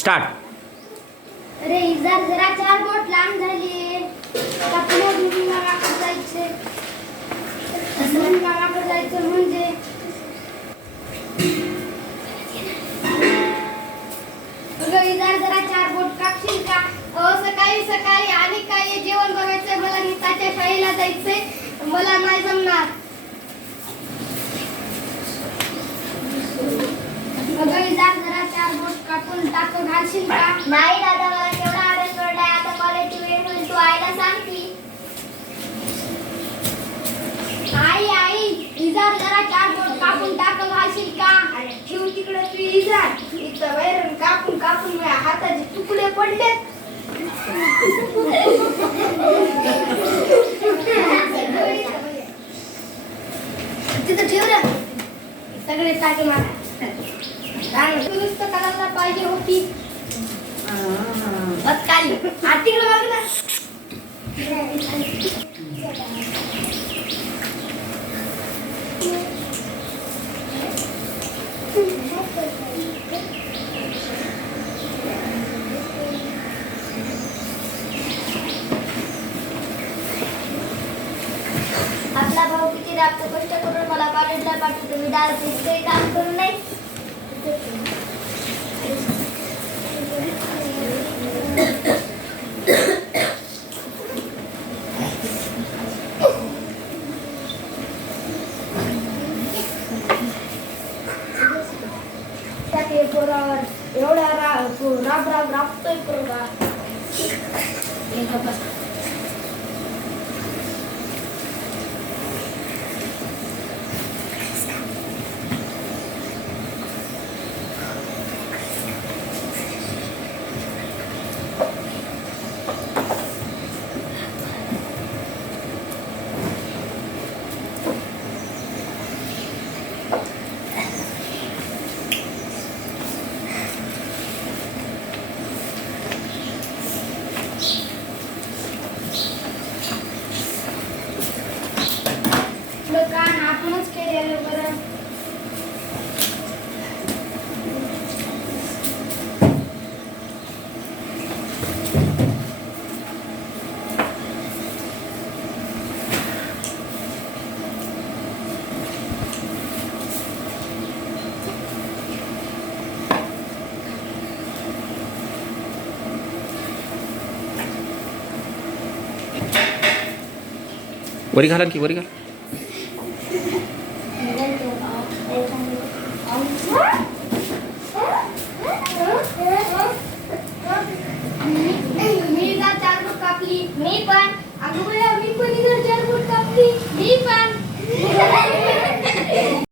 Start. अरे जरा 4 बोट लांब झाली. आपल्याला गावाकडे जायचे. गावाकडे जायचं म्हणजे जरा 4 बोट कापशील का? सकाळी सकाळी आणि काय जेवण बघायचंय मला, नीताच्या शाळेला जायचंय, मला नाही जमणार. जरा 4 बोट कापून टाकून घालशील का? नाही दादा, मला केवढा अभ्यास पडलाय. आता कॉलेजची वेळ होईल, तू आईला सांग की. आई जरा 4 बोट कापून टाकून घालशील का? अरे ठेव तिकडे तू इजार. इथं वैरण कापून कापून माझ्या हाताचे तुकडे पडले. तिथं ठेव रे. सगळे टाके मारा. दुरुस्त करायला पाहिजे होती. बस काय आतिकडे बघ ना. आपला भाऊ किती राबतो कष्ट करून मला कॉलेजला पाठवतो. मी डान्स काही काम करू नाही. त्या पोरावर एवढा राबतोय पोरगा. काम आपणच केलेलं बरं. वरी घाला की वरी घाला. मी 4 बोट कापली. मी पण. अगं बया, मी पण 4 बोट कापली. मी पण.